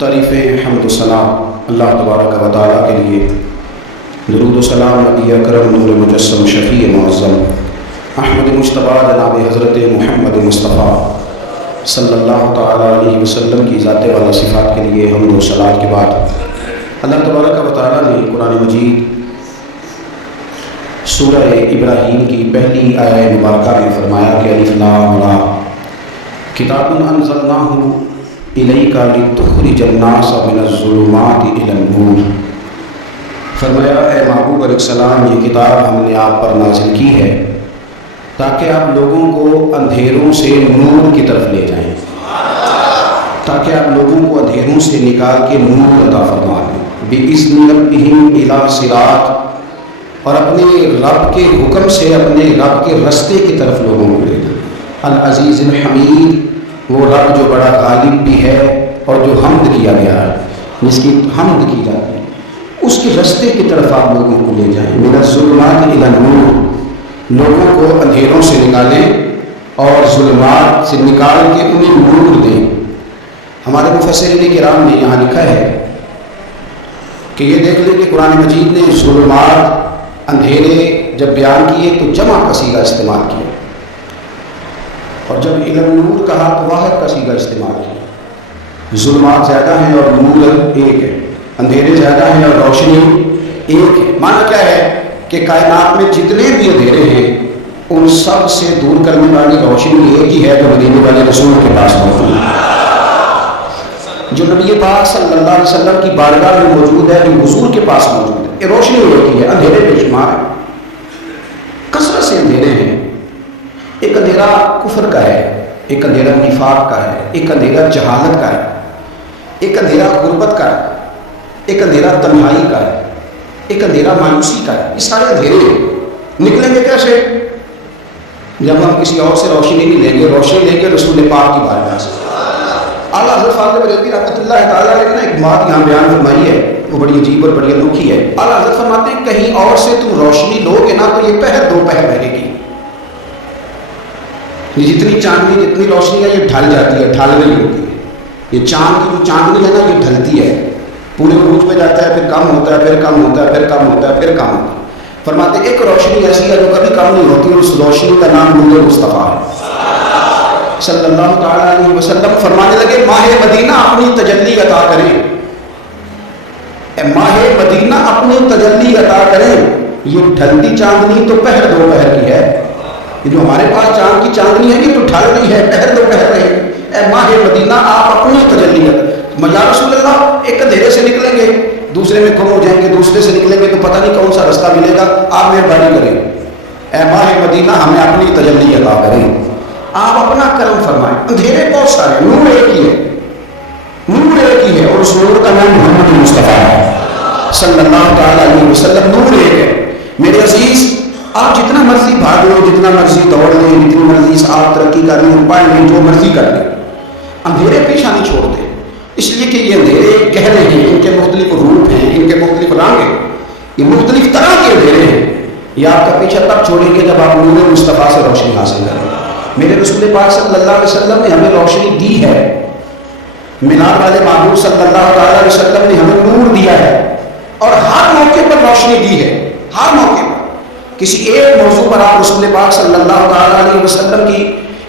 تعریف حمد و سلام اللہ تبارک و تعالیٰ کے لیے، درود و سلام نبی اکرم نور مجسم شفیع معظم احمد مجتبیٰ جناب حضرت محمد مصطفیٰ صلی اللہ تعالیٰ علیہ وسلم کی ذات والا صفات کے لیے حمد و صلات کے بعد اللہ تبارک و تعالیٰ نے قرآن مجید سورہ ابراہیم کی پہلی آیہ مبارکہ میں فرمایا کہ الف لام را کتاب انزلناہ الیک لتخرج الناس من الظلمات الی النور۔ فرمایا اے محبوب علیہ السلام، یہ کتاب ہم نے آپ پر نازل کی ہے تاکہ آپ لوگوں کو اندھیروں سے نور کی طرف لے جائیں، تاکہ آپ لوگوں کو اندھیروں سے نکال کے نور عطا فرمائیں، بِإِذْنِ رَبِّهِمْ إِلَىٰ صِرَاط، اور اپنے رب کے حکم سے اپنے رب کے رستے کی طرف لوگوں کو لے جائیں۔ العزیز الحمید، وہ رب جو بڑا غالب بھی ہے اور جو حمد کیا گیا ہے، جس کی حمد کی جاتی ہے، اس کے رستے کی طرف آپ لوگوں کو لے جائیں۔ من الظلمات الی النور، لوگوں کو اندھیروں سے نکالیں اور ظلمات سے نکال کے انہیں نور دیں۔ ہمارے مفسرین کرام نے یہاں لکھا ہے کہ یہ دیکھ لیں کہ قرآن مجید نے ظلمات، اندھیرے جب بیان کیے تو جمع کا صیغہ استعمال کیا، اور جب الی النور کہا تو واحد کا صیغہ استعمال کیا۔ ظلمات زیادہ ہیں اور نور ایک ہے، اندھیرے زیادہ ہیں اور روشنی ایک ہے۔ معنی کیا ہے کہ کائنات میں جتنے بھی اندھیرے ہیں ان سب سے دور کرنے والی روشنی ایک ہی ہے جو مدینے والے رسول کے پاس موجود ہے، جو نبی پاک صلی اللہ علیہ وسلم کی بارگاہ میں موجود ہے، جو حضور کے پاس موجود ہے۔ یہ روشنی ایک ہی ہے، اندھیرے بے شمار ہیں، کثرت سے اندھیرے ہیں۔ ایک اندھیرا کفر کا ہے، ایک اندھیرا نفاق کا ہے، ایک اندھیرا جہالت کا ہے، ایک اندھیرا غربت کا ہے، ایک اندھیرا تنہائی کا ہے، ایک اندھیرا مایوسی کا ہے۔ یہ سارے اندھیرے نکلیں گے کیسے؟ جب ہم کسی اور سے روشنی نہیں لیں گے، روشنی لیں گے رسول پاک کی بارگاہ سے۔ اعلیٰ حضرت فاضل بریلوی رحمۃ اللہ تعالیٰ نے ایک بات یہاں بیان فرمائی ہے، وہ بڑی عجیب اور بڑی انوکھی ہے۔ اعلیٰ حضرت فرماتے ہیں کہیں اور سے تم روشنی لو گے نا تو یہ پہر دو پہر رہے گی، یہ جتنی چاندنی جتنی روشنی ہے یہ ڈھل جاتی ہے، ڈھل نہیں ہوتی ہے۔ یہ چاند کی جو چاندنی ہے نا یہ ڈھلتی ہے، پورے عروج پہ جاتا ہے، پھر کم ہوتا ہے، پھر کم ہوتا ہے، پھر کم ہوتا ہے، پھر کم ہوتا ہے۔ فرماتے ایک روشنی ایسی ہے جو کبھی کم نہیں ہوتی، اور اس روشنی کا نام نور مصطفیٰ ہے صلی اللہ تعالیٰ علیہ وسلم۔ فرمانے لگے ماہ مدینہ اپنی تجلی عطا کریں، اے ماہ مدینہ اپنی تجلی عطا کریں۔ یہ ڈھلتی چاندنی تو پہر دو پہر کی ہے، یہ جو ہمارے پاس چاند کی چاندنی ہے یہ تو ڈھل رہی ہے، پہر دو پہر رہے۔ اے ماہ مدینہ آپ اپنی تجلی عطا، یا رسول اللہ ایک اندھیرے سے نکلیں گے دوسرے میں گم ہو جائیں گے، دوسرے سے نکلیں گے تو پتہ نہیں کون سا رستہ ملے گا، آپ مہربانی کریں، اے ماہ مدینہ ہمیں اپنی تجلی عطا کریں، آپ اپنا کرم فرمائیں۔ اندھیرے بہت سارے، نور ایک ہی ہے، نور ایک ہی ہے، اور اس نور کا نام محمد مصطفیٰ ہے صلی اللہ تعالیٰ علیہ وسلم۔ نور ایک ہے میرے عزیز، آپ جتنا مرضی بھاگ لو، جتنا مرضی دوڑ لیں، جتنی مرضی آپ ترقی کر لیں، پڑھ لیں، جو مرضی کر لیں، اندھیرے پیچھا نہیں چھوڑتے، اس لیے کہ یہ اندھیرے گہرے ہیں، ان کے مختلف روپ ہیں، ان کے مختلف رنگ ہیں، یہ مختلف طرح کے اندھیرے ہیں۔ یہ آپ کا پیچھا تب چھوڑیں گے جب آپ نور مصطفیٰ سے روشنی حاصل کریں۔ میرے رسول پاک صلی اللہ علیہ وسلم نے ہمیں روشنی دی ہے، میلاد والے محبوب صلی اللہ تعالیٰ علیہ وسلم نے ہمیں نور دیا ہے، اور ہر موقع پر روشنی دی ہے، ہر موقع پر۔ کسی ایک موضوع پر آپ رسول پاک صلی اللہ تعالیٰ علیہ وسلم کی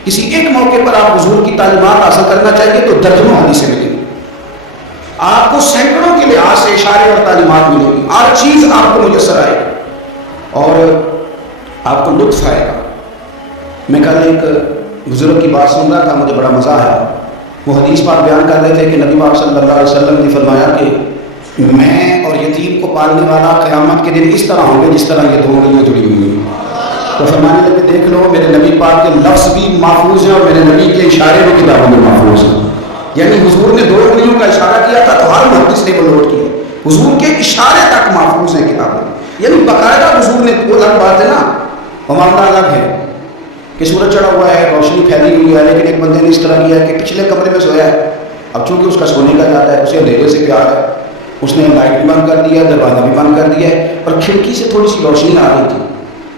کسی ایک موقع پر آپ حضور کی تعلیمات حاصل کرنا چاہیے تو درجنوں حدیثیں ملیں گی، آپ کو سینکڑوں کے لحاظ سے اشارے اور تعلیمات ملیں گی، ہر چیز آپ کو میسر آئے گی اور آپ کو لطف آئے گا۔ میں کل ایک بزرگ کی بات سن رہا تھا، مجھے بڑا مزہ آیا۔ وہ حدیث پاک بیان کر رہے تھے کہ نبی پاک صلی اللہ علیہ وسلم نے فرمایا کہ میں اور یتیم کو پالنے والا قیامت کے دن اس طرح ہوں گے جس طرح یہ دو انگلیاں جڑی ہوئی ہیں۔ تو فرمانے لگے دیکھ لو میرے نبی پاک کے لفظ بھی محفوظ ہیں اور میرے نبی کے اشارے بھی کتابوں میں محفوظ ہیں۔ یعنی حضور نے دو انگلیوں کا اشارہ کیا تھا تو ہر محدث نے وہ نوٹ کیا، حضور کے اشارے تک محفوظ ہیں کتابوں میں، یعنی باقاعدہ حضور نے، وہ الگ بات ہے نا، وہ معاملہ الگ ہے کہ سورج چڑھا ہوا ہے، روشنی پھیلی ہوئی ہے، لیکن ایک بندے نے اس طرح کیا ہے کہ پچھلے کمرے میں سویا ہے، اب چونکہ اس کا سونے کا جاتا ہے، اسے اندھیرے سے پیار ہے، اس نے لائٹ بھی بند کر دیا ہے، دروازہ بھی بند کر دیا ہے، اور کھڑکی سے تھوڑی سی روشنی آ رہی تھی،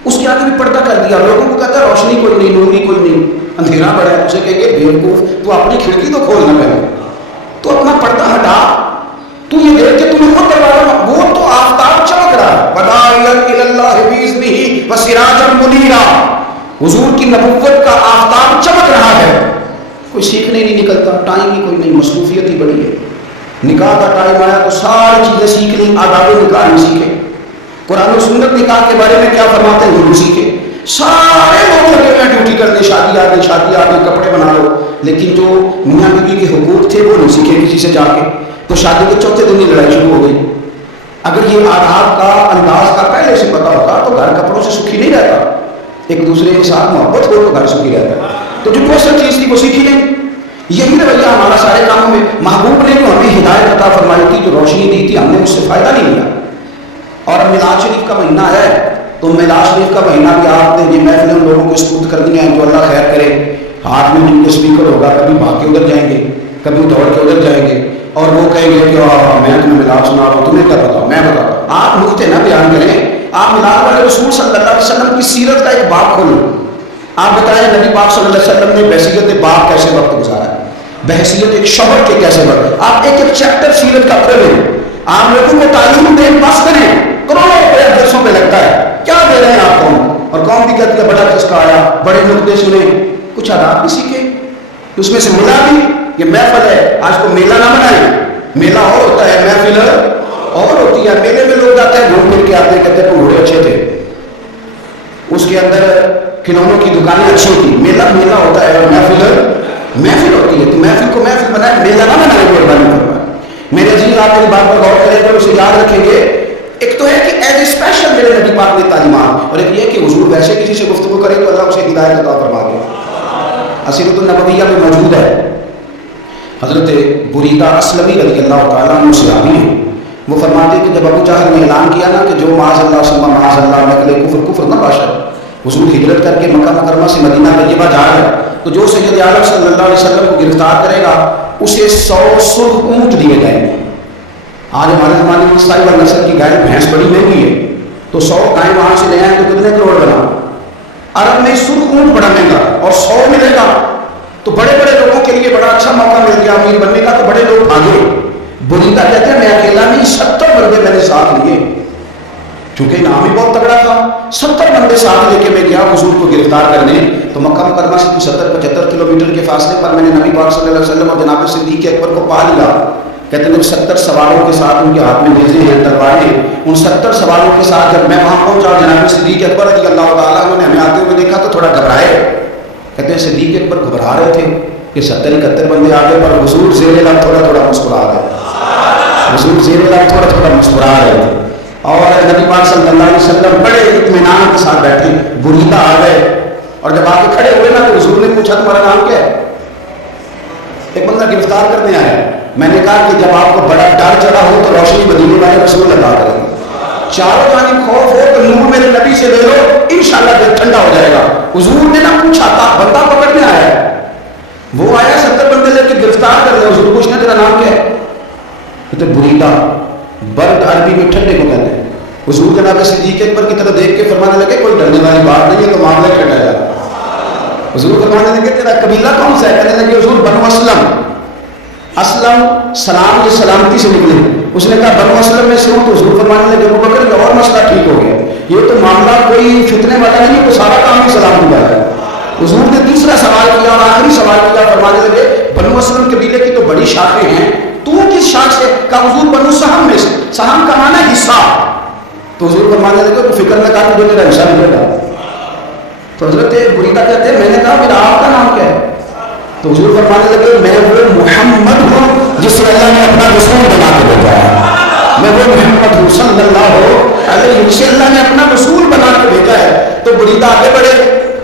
اس کے آگے بھی پردہ کر دیا، لوگوں کو کہتا ہے روشنی کوئی نہیں، نور بھی کوئی نہیں، اندھیرا بڑا ہے، اسے کہیں گے بیوقوف تو اپنی کھڑکی تو کھولنا پہلے، تو تو اپنا پردہ ہٹا، تو یہ دیکھ کہ تمہیں خود دروازہ، وہ تو آفتاب چمک رہا ہے، وَدَاعِيًا إِلَى اللَّهِ بِإِذْنِهِ وَسِرَاجًا مُنِيرًا، حضور کی نبوت کا آفتاب چمک رہا ہے، کوئی سیکھنے نہیں نکلتا، ٹائم ہی کوئی نہیں، مصروفیت ہی بڑی ہے، نکاح کا ٹائم آیا تو ساری چیزیں سیکھ لیں، آداب نکاح نہیں سیکھے، قرآن و سنت نکاح کے بارے میں کیا فرماتے ہیں وہ نہیں سیکھے، سارے لوگ لگے ہوئے ڈیوٹی کرتے، شادی آ گئی کپڑے بنا لو، لیکن جو میاں بیوی کے حقوق تھے وہ نہیں سیکھے کسی سے جا کے، تو شادی کے چوتھے دن ہی لڑائی شروع ہو گئی۔ اگر یہ آداب کا انداز کا پہلے سے پتا ہوتا تو گھر کپڑوں سے سکھی نہیں رہتا، ایک دوسرے کے ساتھ محبت ہو تو گھر سکھی رہتا، تو جو اصل چیز تھی وہ سیکھی نہیں۔ یہی رویہ ہمارا سارے کاموں میں، محبوب نے جو ہمیں ہدایت عطا فرمائی تھی، جو روشنی دی تھی، ہم نے اس سے فائدہ نہیں لیا۔ اور اب میلاد شریف کا مہینہ ہے تو میلاد شریف کا مہینہ بھی آپ نے یہ محفلیں ان لوگوں کو سپرد کر دیا ہیں، جو اللہ خیر کرے، ہاتھ میں جن کے اسپیکر ہوگا، کبھی بھاگ کے ادھر جائیں گے، کبھی دوڑ کے ادھر جائیں گے، اور وہ کہیں گے کہ میں تمہیں میلاد سنا رہا ہوں، تمہیں کیا پتا، میں بتاتا ہوں۔ آپ نقطے نہ بیان کریں، آپ میلاد والے رسول صلی اللہ علیہ وسلم کی سیرت کا ایک باب کھولیں، آپ بتائیں نبی پاک صلی اللہ علیہ وسلم نے بحیثیت باپ کیسے وقت گزارا ہے، بحیثیت ایک شوہر کے کیسے وقت، آپ ایک ایک چیپٹر سیرت کا کھولیں، آپ لوگوں کو تعلیم دیں، پاس کریں، کروڑوں روپے درسوں پہ لگتا ہے، کیا دے رہے ہیں آپ قوم، اور قوم بھی کہتی ہے بڑا چسکا آیا، بڑے نقطے سنیں، کچھ آداب بھی سیکھیں، اس میں سے ملا بھی، یہ محفل ہے، آج کو میلہ نہ بنائیں، میلہ اور ہوتا ہے، محفل اور ہوتی ہے، میلے میں لوگ جاتے ہیں گھوم پھر کے آتے ہیں، کہتے ہیں گھوڑے اچھے تھے، اس کے اندر کھلونوں کی دکانیں اچھی تھی، میلہ میلہ ہوتا ہے اور محفل ہوتی ہے، تو محفل کو محفل بنائے، میلہ نہ بنائے، مہربانی فرمائے۔ میرے جی آپ میری بات پر غور کریں تو اسے یاد رکھیں گے، ایک تو ہے کہ ایز اے اسپیشل میرے نبی پاک نے تعلیمات، اور ایک یہ کہ حضور ویسے کسی سے گفتگو کرے تو اللہ اسے ہدایت عطا فرما دے، اسیرۃ النبویہ میں موجود ہے۔ حضرت بریدہ اسلمی رضی اللہ تعالیٰ عنہ صحابی ہیں، وہ فرماتے ہیں کہ جب ابو جہل نے اعلان کیا نا کہ جو معاذ اللہ ثم معاذ اللہ نقل کفر نہ باشد، حضور ہجرت کر کے مکہ مکرمہ سے مدینہ طیبہ جا رہے ہیں، تو جو سید عالم صلی اللہ علیہ وسلم کو گرفتار کرے گا اسے 100 سرخ اونٹ دیے جائیں گے۔ آج ہمارے زمانے میں سائی و نسل کی گائے بھینس بڑی مہنگی ہے، تو 100 گائے وہاں سے لے آئیں تو کتنے کروڑ بنا، عرب میں سرخ اونٹ بڑا مہنگا، اور 100 ملے گا تو بڑے بڑے لوگوں کے لیے بڑا اچھا موقع مل گیا امیر بننے کا، تو بڑے لوگ بھاگے۔ بریدہ کہتے ہیں میں اکیلا نہیں، 70 بندے میں نے ساتھ لیے، چونکہ نام ہی بہت تگڑا تھا، 70 بندے ساتھ لے کے میں گیا حضور کو گرفتار کرنے، تو مکہ مکرمہ سے 70-75 کلومیٹر کے فاصلے پر میں نے نبی پاک صلی اللہ علیہ وسلم اور جناب صدیق اکبر کو پا لیا۔ کہتے ہیں 70 سواروں کے ساتھ، ان کے ہاتھ میں نیزے ہیں، تلواریں، ان 70 سواروں کے ساتھ جب میں وہاں پہنچا، جناب صدیق اکبر رضی اللہ تعالیٰ عنہ نے ہمیں آتے ہوئے دیکھا تو تھوڑا گھبرائے۔ کہتے ہیں صدیق اکبر گھبرا رہے تھے کہ 70-71 بندے آگے، پر حضور زیر لب تھوڑا تھوڑا مسکرا رہے، حضور زیر لب تھوڑا تھوڑا مسکرا رہے تھے، اور نبی پاک صلی اللہ علیہ وسلم بڑے اطمینان کے ساتھ بیٹھے۔ بریدہ آ گئے اور جب آ کے کھڑے ہوئے نا تو حضور نے پوچھا تمہارا نام کیا ہے؟ ایک بندہ گرفتار کرنے آیا، میں نے کہا کہ جب آپ کو بڑا ڈر چڑھا ہو تو روشنی مدینے والے رسول اللہ کریں گے، چاروں جانب خوف ہو تو نور میرے نبی سے لے لو، انشاءاللہ دل ٹھنڈا ہو جائے گا۔ حضور نے نہ پوچھا تھا، بندہ پکڑنے آیا ہے، وہ آیا 70 بندے لے کے گرفتار کر دیا، حضور پوچھنا تیرا نام کیا ہے؟ کہتے بریدہ، برد عربی میں ٹھنڈے کو کہتے ہیں۔ حضور جناب صدیق اکبر کی طرف دیکھ کے فرمانے لگے کوئی ڈرنے والی بات نہیں ہے، تو معاملہ چھٹا جائے۔ حضور فرمانے لگے تیرا قبیلہ کون سا ہے؟ کہنے لگے حضور بنو اسلم۔ اسلم سلام یہ سلامتی سے نکلے، اس نے کہا بنو اسلم میں سے ہوں، تو حضور فرمانے لگے ابو بکر کا اور مسئلہ ٹھیک ہو گیا، یہ تو معاملہ کوئی فتنے والا نہیں، تو سارا کام ہی سلام ہو جائے۔ حضور نے دوسرا سوال کیا اور آخری سوال کیا، فرمانے لگے بنو اسلم قبیلے کی تو بڑی شاخیں ہیں، تو کس شاخ سے؟ کہا حضور بنو سہم میں سے، سہم کا معنی ہے حصہ، تو حضور فرمانے لگے تو فکر نہ کر، تجھے میرا حصہ ملے گا۔ تو حضرت بریدہ کہتے ہیں میں نے کہا پھر آپ کا نام کیا ہے؟ تو حضور فرمانے لگے میں وہ محمد ہوں جس سے اللہ نے اپنا رسول بنا کے بھیجا ہے، میں وہ محمد ہوں صلی اللہ علیہ وسلم، جسے اللہ نے اپنا رسول بنا کے بھیجا ہے۔ تو بریدہ آگے بڑھے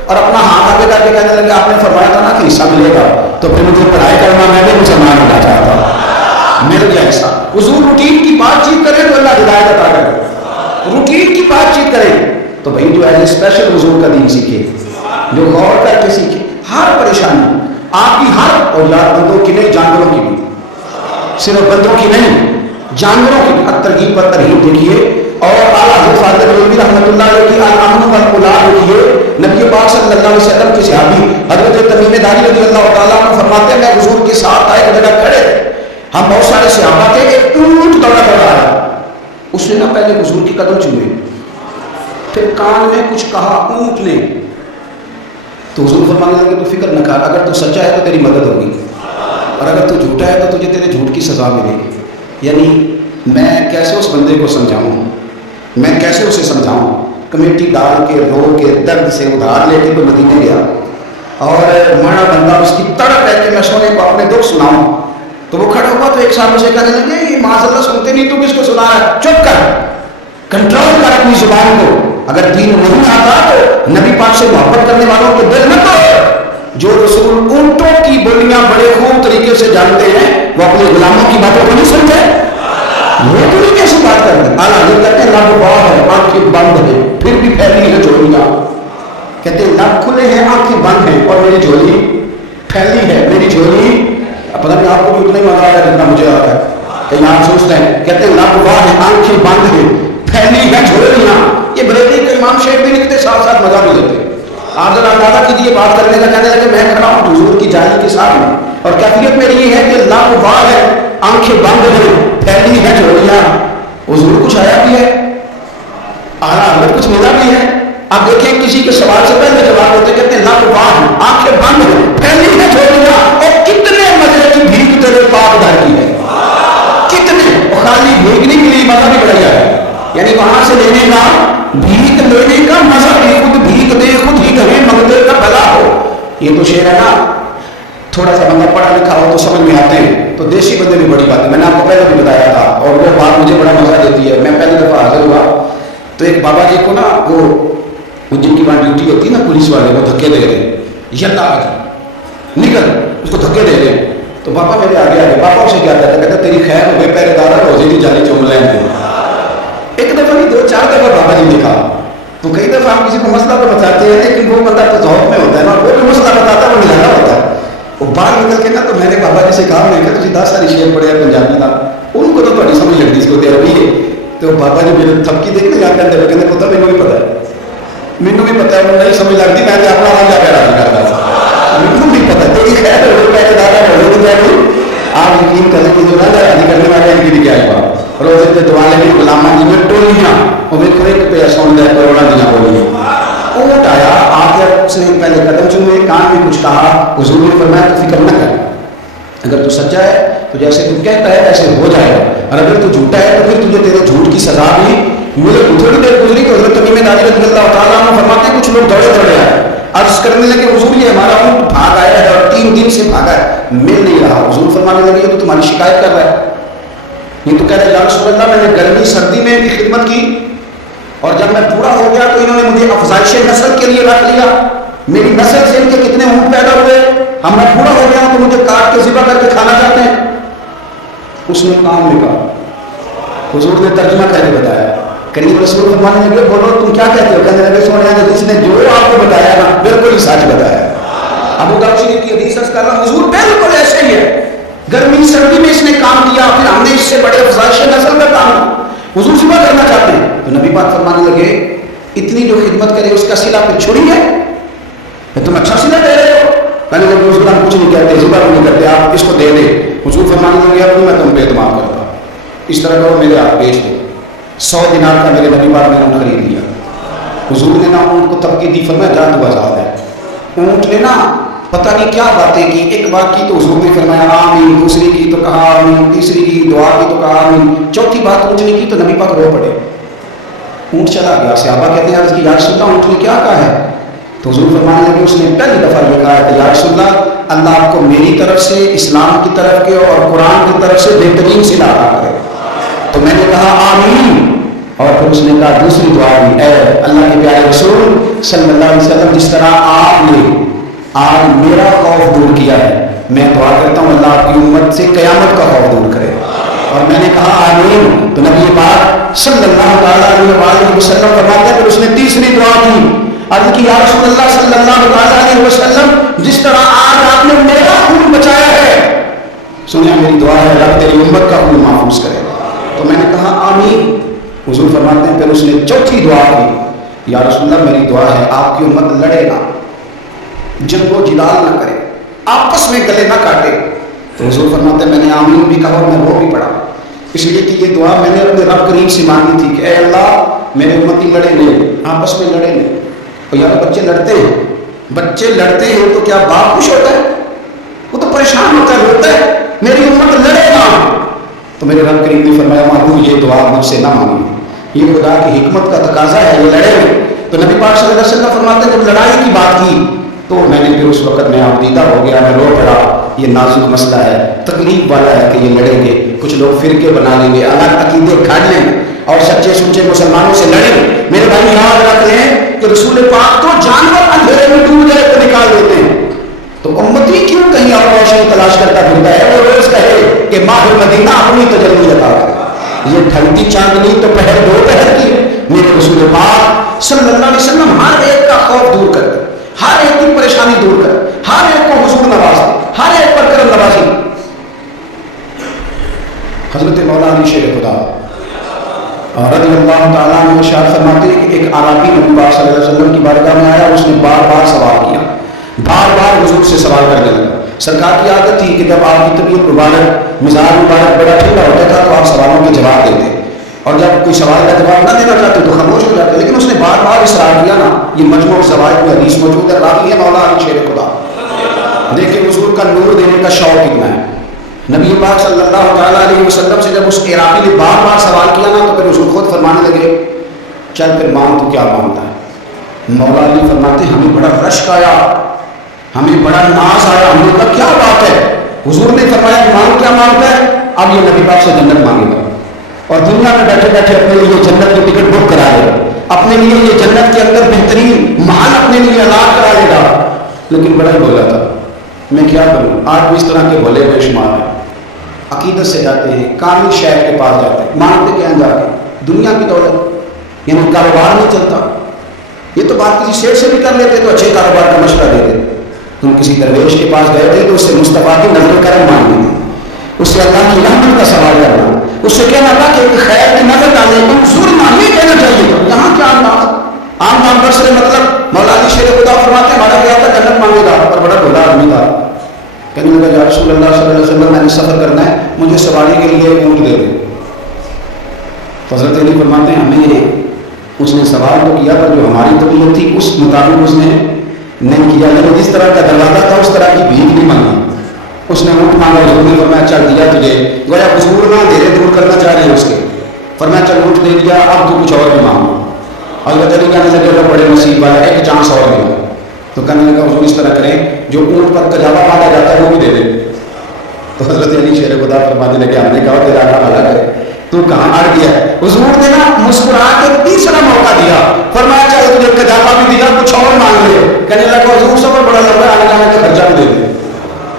اور اپنا ہاتھ آگے کر کے کہنے لگے آپ نے فرمایا تھا نا کہ حصہ ملے گا، تو پھر مجھے پڑھائی کرنا، میں بھی مسلمان ہونا چاہتا ہوں، مل گیا حصہ۔ حضور روٹین کی بات چیت کرے تو اللہ ہدایت عطا کرے، روٹین کی بات چیت کرے تو بھائی جو ہے اسپیشل حضور کا دین سیکھے، جو غور کر کے سیکھے، ہر پریشانی آپ کی ہر، اور یار بندوں کی نہیں جانوروں کی بھی، صرف بندوں کی نہیں جانوروں کی بھی، ترغیب پر ترغیب دیکھیے۔ اور اعلیٰ حضرت فاضل بریلوی رحمۃ اللہ علیہ کی الامن والاولاد دیکھیے، نبی پاک صلی اللہ علیہ وسلم کے صحابی حضرت تمیم داری رضی اللہ تعالیٰ عنہ فرماتے ہیں میں حضور کے ساتھ ایک جگہ کھڑے، ہم بہت سارے صحابہ تھے، ایک اونٹ دوڑا دوڑا آیا، اس نے نہ پہلے حضور کی قدم چومے، پھر کان میں کچھ کہا اونٹ نے، تو حضور فرمانے لگے تو فکر نہ کر، اگر تو سچا ہے تو تیری مدد ہوگی، اور اگر تو جھوٹا ہے تو تجھے تیرے جھوٹ کی سزا ملے گی۔ یعنی میں کیسے اس بندے کو سمجھاؤں، میں کیسے اسے سمجھاؤں، کمیٹی ڈال کے رو کے درد سے ادھار لے کے کوئی مدینے گیا اور ماڑا بندہ اس کی تڑپ ہے کہ میں سونے کو اپنے دکھ سناؤں، تو وہ کھڑا ہوا تو ایک صاحب سے کہنے لگے یہ معاذ اللہ سنتے نہیں، تو کس کو سنا ہے، چپ کر، کنٹرول کر اپنی زبان کو، اگر دین نہیں آتا تو نبی پاک سے محبت کرنے والوں کے دل نہ توڑ۔ جو رسول اونٹوں کی بولیاں بڑے خوب طریقے سے جانتے ہیں وہ اپنے غلاموں کی باتوں کو نہیں سمجھے، وہ تو نہیں کیسی بات کر رہے، اعلیٰ یہ کہتے ہیں لب باہر ہے آنکھیں بند ہیں پھر بھی پھیلی ہے جوڑیاں، کہتے ہیں لب کھلے ہیں آنکھیں بند ہیں اور میری جوڑی پھیلی ہے، میری جوڑی پتہ نہیں آپ کو بھی اتنا ہی مزہ آ رہا ہے جتنا مجھے آ رہا ہے کہ یہاں سوچتے ہیں، کہتے ہیں لب باہر ہے آنکھیں بند ہیں پھیلی ہے جوڑیاں۔ یہ بریلوی کے امام شیخ بھی لکھتے ساتھ ساتھ مزہ بھی لیتے، آپ ذرا اندازہ کیجیے بات کرنے کا، کہنے لگے میں کھڑا ہوں حضور کی جالی کے سامنے اور کیفیت میری یہ ہے کہ لب باہر ہے آنکھیں بند ہیں پھیلی ہے جوڑیاں، حضور کچھ آیا بھی ہے، اعلیٰ حضرت کچھ ملا بھی ہے۔ اب دیکھیں کسی کے سوال سے پہلے جواب ہوتے کہتے ہیں لب باہر آنکھیں بند ہیں پھیلی ہے جوڑیاں، اور کتنے مزے کی بھیک تیرے پاک در کی ہے، کتنے، اور خالی بھیک نہیں ملی مزہ بھی بڑھیا ہے، یعنی وہاں سے لینے کا بھیک لینے کا مزہ بھی، خود بھیک دے خود ہی کہیں منگتے کا بلا ہو، یہ تو شعر ہے نا، تھوڑا سا بندہ پڑھا لکھا ہو تو سمجھ میں آتے ہیں، تو دیسی بندے بھی بڑی بات ہے، میں نے آپ کو پہلے بھی بتایا تھا اور وہ بات مجھے بڑا مزہ دیتی ہے۔ میں پہلی دفعہ حاضر ہوا تو ایک بابا جی کو نا وہ جن کی وہاں ڈیوٹی ہوتی ہے نا پولیس والے، وہ دھکے دے رہے ہیں، یلا آج نکل، اس کو دھکے دے رہے ہیں، تو بابا میرے آگے آگے، بابا اسے کیا کہتا ہے، کہتا تیری خیر ہو گئی پہلے دارا روزے کی جالی چوم لیں گے۔ ایک دفعہ نہیں دو چار دفعہ بابا جی نے کہا، تو کئی دفعہ ہم کسی کو مسئلہ تو بتاتے ہیں لیکن وہ بندہ تو ذوق میں ہوتا ہے نا، وہ جو مسئلہ بتاتا ہے وہ نرالا ہوتا ہے، وہ باہر نکل کے نا، تو میں نے بابا جی سے کہا، میں نے کہا تجھے 10 ساری شعر پڑھے ہیں پنجابی کا، ان کو تو تھوڑی سمجھ لگتی اس کو تیرا بھی ہے، تو بابا جی میرے تھپکی دیکھنے جا کر کہتے پتا مینوں بھی پتا ہے، مینوں بھی پتا ہے، وہ نہیں سمجھ لگتی، میں نے اپنا نام جا کے راضی کرتا تھا، مینوں بھی پتا تیری خیر ہو پہلے دادا روزے کی جالی، آپ یقین کریں کہ جو نہ راضی کرنے والے ان کی بھی کیا ہے بات، روزے کے دعانے کی غلامہ جی میں ٹولیاں، وہ بھی ایک پہ سن دے کروڑا دینا بولی، اونٹ آیا آ کے اس نے پہلے قدم چومے، کان میں کچھ کہا، حضور نے فرمایا تو فکر نہ کر، اگر تو سچا ہے تو جیسے تو کہتا ہے ایسے ہو جائے گا، اور اگر تو جھوٹا ہے تو پھر تجھے تیرے جھوٹ کی سزا بھی ملے۔ تھوڑی دیر گزری تو حضرت تمیم داری رضی اللہ تعالیٰ عنہ فرماتے ہیں کچھ لوگ دوڑے دوڑے آئے، عرض کرنے لگے حضور یہ ہمارا اونٹ بھاگ آیا ہے اور 3 دن سے بھاگا ہے، مل نہیں رہا۔ حضور فرمانے لگے یہ تو تمہاری شکایت کر رہا ہے، یہ تو کہہ رہے یا رسول اللہ میں نے گرمی سردی میں بھی خدمت کی اور جب میں پورا ہو گیا تو انہوں نے مجھے افزائش نسل کے لیے رکھ لیا، میری نسل سے ان کے کتنے اونٹ پیدا ہوئے، ہم میں پورا ہو گیا تو مجھے کاٹ کے ذبح کر کے کھانا چاہتے ہیں۔ اس نے کام میں کہا، حضور نے ترجمہ کر کے بتایا، قریب رسول فرمانے لگے بولو تم کیا کہتے ہو، کہنے لگے سونے حدیث نے جو آپ کو بتایا نا بالکل ہی سچ بتایا۔ ابو داؤد شریف کی حدیث کر رہا حضور بالکل ایسے ہی ہے، گرمی سردی میں اس نے کام کیا، پھر ہم نے اس سے بڑے افزائش نسل کا کام حضور ذبح کرنا چاہتے ہیں، تو نبی پاک فرمانے لگے اتنی جو خدمت کرے اس کا صلہ پھر چھوڑی ہے، تم اچھا صلہ دے رہے ہو، کہنے لگے حضور ہم کچھ نہیں کہتے، ذبح بھی نہیں کرتے، آپ اس کو دے دیں۔ حضور فرمانے لگے اب میں تم پہ اعتماد کرتا، اس طرح کرو میرے ہاتھ بیچ دو، 100 دینار کا میرے نبی پاک نے اونٹ خرید لیا۔ حضور نے نا اونٹ کو تبکی دی، فرمایا جا تو آزاد ہے۔ اونٹ نے نا پتہ نہیں کیا باتیں کی، ایک بات کی تو حضور نے فرمایا آمین، دوسری کی تو کہا آمین، تیسری کی دعا کی تو کہا آمین، چوتھی بات اونٹ نے کی تو نبی پاک رو پڑے، اونٹ چلا گیا۔ صحابہ کہتے ہیں عرض کی یا رسول اللہ اونٹ نے کیا کہا ہے، تو حضور فرمانے لگے اس نے پہلی دفعہ یہ کہا ہے کہ یا رسول اللہ اللہ آپ کو میری طرف سے، اسلام کی طرف کے اور قرآن کی طرف سے بہترین صلہ عطا کرے، تو میں نے کہا آمین، اور پھر اس نے کہا دوسری دعا بھی، اے اللہ کے پیارے رسول صلی اللہ علیہ وسلم جس طرح آپ نے آج میرا خوف دور کیا ہے، میں دعا کرتا ہوں اللہ آپ کی امت سے قیامت کا خوف دور کرے، اور میں نے کہا آمین، تو نبی پاک صلی اللہ تعالیٰ علیہ وسلم فرماتے ہیں پھر اس نے تیسری دعا کی، عرض کی یا رسول اللہ صلی اللہ علیہ وسلم جس طرح آج آپ نے میرا خون بچایا ہے، سنیا میری دعا ہے رب تیری امت کا خون محفوظ کرے، تو میں نے کہا آمین۔ حضور فرماتے ہیں پھر اس نے چوتھی دعا کی، یا رسول اللہ میری دعا ہے آپ کی امت لڑے نہ، جنگ و جدال نہ کرے، آپس میں گلے نہ کاٹے، تو حضور فرماتے ہیں میں نے آمین بھی کہا اور میں وہ بھی پڑھا، اس لیے کہ یہ دعا میں نے اپنے رب کریم سے مانگی تھی کہ اے اللہ میرے امتی لڑے نہیں، آپس میں لڑے نہیں. اور یار بچے لڑتے ہیں تو کیا باپ خوش ہوتا ہے؟ وہ تو پریشان ہوتا ہے، روتا ہے میری امت لڑے گا. تو میرے رب کریم نے فرمایا محبوب یہ دعا مجھ سے نہ مانگی، یہ خدا کی حکمت کا تقاضا ہے، یہ لڑے گا. تو نبی پاک صلی اللہ علیہ وسلم فرماتے ہیں جب لڑائی کی بات کی تو میں نے پھر اس وقت میں عقیدہ ہو گیا، میں رو پڑا. یہ نازک مسئلہ ہے، تکلیف والا ہے کہ یہ لڑیں گے، کچھ لوگ فرقے بنا لیں گے، الگ عقیدے کھاڑ لیں گے اور سچے سچے مسلمانوں سے لڑیں گے. میرے بھائی یاد رکھ لیں کہ رسول پاک تو جانور اندھیرے میں ڈوب جائے تو نکال دیتے ہیں، تو امتی کیوں کہیں اور روشنی تلاش کرتا پھرتا ہے؟ وہ روز کہے کہ ماہ مدینہ اپنی تجلی عطا کرے. یہ ڈھلتی چاندنی تو پہر دو پہر کی ہے. میرے رسول پاک صلی اللہ علیہ وسلم ہر ایک کا خوف دور کرتے، ہر ایک کی پریشانی دور کر، ہر ایک کو حضور نوازتے، ہر ایک پر کرم نوازی. حضرت مولانا علی شیر خدا رضی اللہ تعالیٰ عنہ ارشاد فرماتے ہیں کہ ایک عربی نبی پاک صلی اللہ علیہ وسلم کی بارگاہ میں آیا، اس نے بار بار سوال کیا، بار بار حضور سے سوال کرنے لگا. سرکار کی عادت تھی کہ جب آپ کی طبیعت مبارک، مزاج مبارک بڑا ٹھنڈا ہوتا تھا تو آپ سوالوں کے جواب دیتے، اور جب کوئی سوال کا جواب نہ دینا چاہتے تو خاموش ہو جاتے. لیکن اس نے بار بار اصرار کیا نا. یہ مجموع الزوائد میں حدیث موجود ہے، راوی ہے مولانا علی شیر خدا. دیکھیں حضور کا نور دینے کا شوق کتنا ہے. نبی پاک صلی اللہ تعالیٰ علیہ وسلم سے جب اس عراقی نے بار بار سوال کیا نا تو پھر حضور خود فرمانے لگے چل پھر مان تو کیا مانگتا ہے. مولا علی فرماتے ہمیں بڑا رشک آیا، ہمیں بڑا ناز آیا، ہم نے کہا کیا بات ہے؟ حضور نے فرمایا مان کیا مانگتا ہے؟ اب یہ نبی پاک سے جنت مانگے گا اور دنیا میں بیٹھے بیٹھے اپنے لیے جنت کی ٹکٹ بک کرا لے گا، اپنے لیے یہ جنت کے اندر بہترین محل اپنے لیے اعلان کرا لے گا. لیکن بڑا ہی بولا تھا، میں کیا کروں؟ آج بھی اس طرح کے بولے بے شمار ہیں. عقیدت سے جاتے ہیں، کامل شیخ کے پاس جاتے ہیں، مانگتے کیا جا کے دنیا کی دولت، یعنی کاروبار نہیں چلتا. یہ تو بات کسی شیخ سے بھی کر لیتے تو اچھے کاروبار کا مشورہ دیتے. تم کسی درویش کے پاس گئے تھے تو اس سے مصطفیٰ کی نظر کرم مانگنی تھی، اس سے اللہ کی رحمت کا سوال کرنا، اس سے کہنا تھا کہ ایک خیر کی نظر ڈالے، منظور مانگے کہنا چاہیے تھا. یہاں کیا عام طور پر سے مطلب مولا علی شیر خدا فرماتے ہیں ہمارا کیا تھا جنت مانگے گا، پر بڑا بھلا آدمی تھا. کہنے لگا یا رسول اللہ صلی اللہ علیہ وسلم میں نے سفر کرنا ہے، مجھے سواری کے لیے اونٹ دے دیں. تو حضرت علی فرماتے ہیں ہمیں اس نے سوال تو کیا پر جو ہماری طبیعت تھی اس مطابق اس نے نہیں کیا، لیکن جس طرح کا دروازہ تھا اس طرح کی بھیک نہیں مانگی. اس نے اونٹ مانگا، حضور نے فرمایا چل دیا تجھے، گویا حضور نہ دھیرے دور کرنا چاہ رہے ہیں اس کے. فرمایا چل اونٹ دے دیا، اب تو کچھ اور بھی مانگو. حضرت علی کہنے لگے وہ بڑے نصیب والا ایک چانس اور ملا. تو کہنے لگا حضور اس طرح کریں جو اونٹ پر کجاوا باندھا جاتا ہے وہ بھی دے دیں. تو حضرت علی شیر خدا فرمانے لگے ہم نے کہا تیرا کام الگ ہے، تو کہاں اڑ گیا؟ حضور نے نا مسکرا کے تیسرا موقع دیا، فرمایا چاہے تجھے کجاوا بھی دیا کچھ اور مانگ لے. کہنے لگا حضور سفر بڑا لمبا آنے جانے کا خرچہ بھی دے دیں.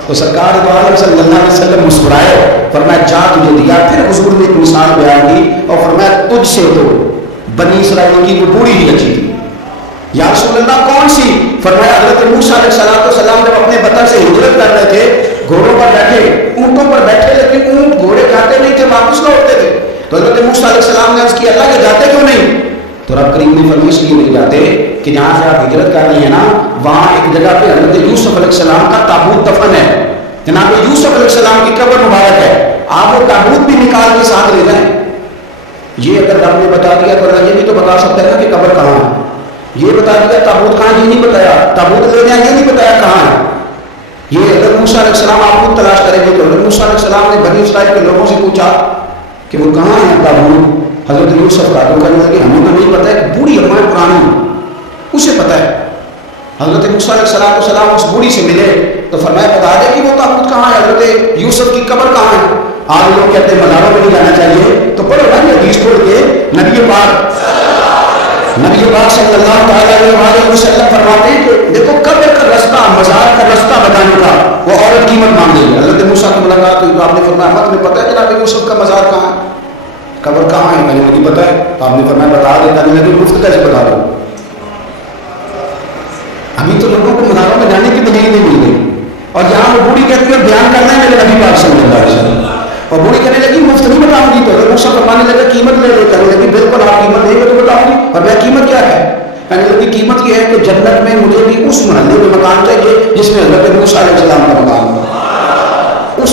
تو سرکار دو عالم صلی اللہ علیہ وسلم مسکرائے، فرمایا جا تجھے دیا. پھر حضور نے ایک مثال بیان کی اور فرمایا تجھ سے تو بنی اسرائیل کی وہ بوڑھی ہی اچھی تھی. یا رسول اللہ کون سی؟ فرمایا حضرت موسیٰ علیہ السلام جب اپنے وطن سے ہجرت کر رہے تھے، گھوڑوں پر بیٹھے، اونٹوں پر بیٹھے، لیکن اونٹ گھوڑے کھاتے نہیں تھے، واپس لوٹتے تھے. تو حضرت موسیٰ علیہ السلام نے عرض کیا اللہ کے جاتے کیوں نہیں؟ تو رب کریم نے فرمایا اس لیے نہیں جاتے کہ جہاں سے آپ ہجرت کر رہی ہیں نا وہاں ایک جگہ پہ حضرت یوسف علیہ السلام کا تابوت دفن ہے. جناب یوسف علیہ السلام کی قبر مبارک ہے، آپ وہ تابوت بھی نکال کے ساتھ لے جائیں. یہ اگر رب نے بتا دیا تو اللہ یہ بھی تو بتا سکتا ہے نا کہ قبر کہاں ہے. یہ بتا دیا تابوت کہاں، یہ نہیں بتایا. تابوت لے جائیں، یہ نہیں بتایا کہاں ہے. یہ حضرت موسیٰ علیہ السلام آپ خود تلاش کریں گے. تو حضرت موسیٰ علیہ السلام نے بنی اسرائیل کے لوگوں سے پوچھا کہ وہ کہاں ہے تابوت حضرت یوسف کا. تو کہنے لگے ہمیں تو نہیں پتا ہے، بوڑھی اماں پرانی اسے پتا ہے. حضرت موسیٰ علیہ السلام اس بوڑھی سے ملے تو فرمایا بتا دے کہ وہ تابوت کہاں ہے، حضرت یوسف کی قبر کہاں ہے. آج لوگ کہتے ہیں مزاروں میں نہیں جانا چاہیے. تو پڑھو نا یہ حدیث پڑھ کے نبی پاک صلی اللہ تعالیٰ علیہ وسلم فرماتے ہیں کہ دیکھو قبر کا رستہ، مزار کا رستہ بتانے کا وہ عورت قیمت مانگ رہی ہے. حضرت موسیٰ کی ملاقات ہوئی تو آپ نے فرمایا مت میں پتہ ہے جناب یوسف کا مزار کہاں ہے، قبر کہاں ہے؟ کہنے لگی پتہ ہے. تو آپ نے فرمایا بتا دے. کہنے لگی مفت کیسے بتا دو؟ ابھی تو لوگوں کو مزاروں میں جانے کی دلیل نہیں مل گئی اور یہاں وہ بوڑھی کہتی ہے بیان کرنا ہے میرے نبی پاک صلی اللہ علیہ وسلم. اور بوڑھی کہنے لگی مفت نہیں بتاؤں گی. تو حضرت موسیٰ فرمانے لگا قیمت لے لے. کہنے لگی بالکل آپ قیمت دیں گے تو بتاؤں گی. اور میں قیمت کیا ہے؟ کہنے لگی قیمت یہ ہے کہ جنت میں مجھے بھی اس محلے میں مکان چاہیے جس میں حضرت موسیٰ علیہ السلام کا مکان ہو. اس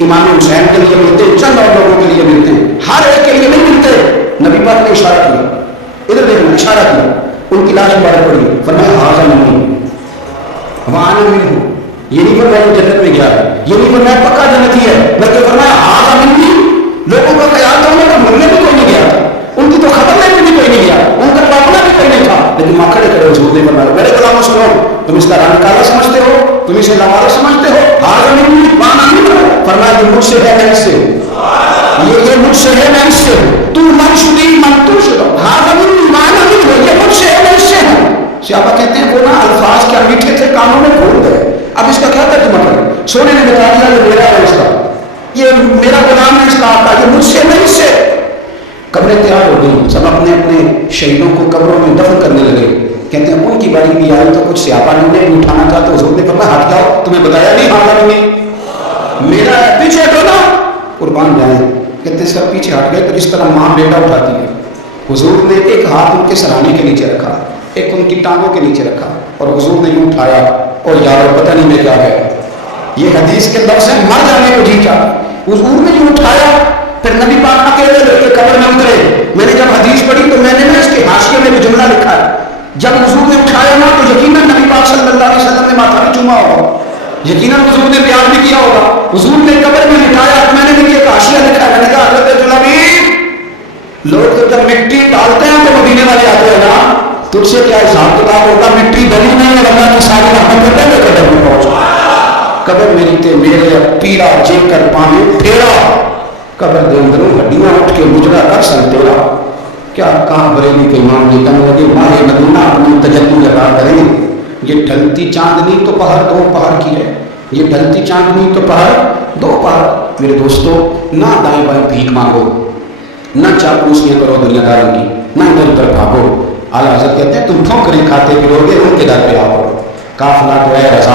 امام حسین کے لیے ملتے ہیں، چند اور لوگوں کے لیے ملتے ہیں، ہر ایک کے لیے نہیں ملتے. نبی پاک نے اشارہ کیا، ادھر دیکھنا، اشارہ کیا، ان کی لاش مبارک پڑی، فرمایا ہاذا منی وانا منہ. یہ نہیں فرمایا جنت میں گیا ہے، یہ نہیں فرمایا پکا جنتی ہے، بلکہ فرمایا ہاذا منی. لوگوں کا خیال تھا انہیں مرنے بھی کوئی نہیں گیا تھا، ان کی تو خبر لینے بھی کوئی نہیں گیا، ان کا پاپنا بھی کوئی نہیں تھا، لیکن ماں کھڑے کھڑے حضور نے فرمایا میرے غلاموں سنو، تم اس کا رنگ کالا سمجھتے ہو، تم اسے لوارا سمجھتے ہو، ہاذا منی وانا منہ. فرمایا یہ مجھ سے ہے، میں اس سے ہوں، یہ مجھ سے ہے، میں اس سے ہوں. تو من شدی من تو شدو، ہاذا منی وانا منہ، یہ مجھ سے ہے، میں اس سے ہوں. صحابہ کہتے ہیں وہ نا الفاظ کیا میٹھے تھے، کانوں میں پھول گئے. اب اس کا کیا ترجمہ کریں؟ سونے نے بتا دیا یہ میرا ہے، اس کا یہ میرا غلام ہے، اس کا آقا، یہ مجھ سے نہیں سے. قبریں تیار ہو گئی، سب اپنے اپنے شہیدوں کو قبروں میں دفن کرنے لگے. کہتے ہیں ان کی باری بھی آئی تو کچھ صحابہ نے انہیں اٹھانا چاہتے، حضور نے فرمایا ہٹ جاؤ، تمہیں بتایا نہیں ہاں نہیں میرا ہے، پیچھے ہٹو نا، قربان جائیں. کہتے ہیں سب پیچھے ہٹ گئے. تو جس طرح ماں بیٹا اٹھاتی ہے، حضور نے ایک ہاتھ ان کے سرانے کے نیچے رکھا، ایک ان کی ٹانگوں کے نیچے رکھا، اور حضور نے یوں اٹھایا، اور یارو پتہ نہیں میں کیا گیا. یہ حدیث کے لفظ ہے، مر جانے کو جی چاہا. حضور نے یوں اٹھایا، پھر نبی پاک اکیلے لے کے قبر میں اترے. میں نے جب حدیث پڑھی تو میں نے نا اس کے حاشیے میں بھی جملہ لکھا ہے، جب حضور نے اٹھایا نا تو یقیناً نبی پاک صلی اللہ علیہ وسلم نے ماتھا بھی چوما ہوگا، یقیناً حضور نے پیار بھی کیا ہوگا. حضور نے قبر میں لٹایا، میں نے بھی ایک حاشیہ لکھا ہے، میں نے کہا حضرت جلابی، لوگ جب مٹی ڈالتے ہیں تو مدینے والے آتے ہیں نا، تجھ سے کیا حساب کتاب ہوگا؟ مٹی ڈلی نہیں ہے، اللہ کی ساری رحمت کرتے ہوئے قبر میں پہنچا. قبر میری تے میرے پیڑا جے کر پانے پھیڑا، قبر دے اندروں ہڈیاں اٹھ کے مجرا کر سن تیرا. کیا کہاں بریلی کے امام جی کہنے لگے ماہ مدینہ اپنی تجلی لگا کریں. یہ ڈھلتی چاندنی تو پہر دو پہر کی ہے، یہ ڈھلتی چاندنی تو پہر دو پہر. میرے دوستو، نہ دائیں بائیں بھیک مانگو، نہ چاپلوسیاں کرو دنیا داروں کی، نہ ادھر ادھر بھاگو. اعلیٰ حضرت کہتے ہیں تم ٹھوکریں کھاتے پھرو گے، ان کے در پہ آؤ. قافلہ تو اے رضا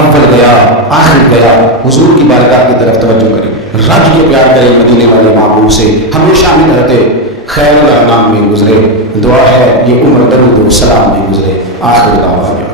اول گیا آخر گیا، حضور کی بارگاہ کی طرف توجہ کریں، رج کے پیار کریں مدینے والے محبوب سے، ہمیشہ میں رہتے خیر الانام میں گزرے. دعا ہے یہ عمر درود و سلام میں گزرے. آخر دعوانا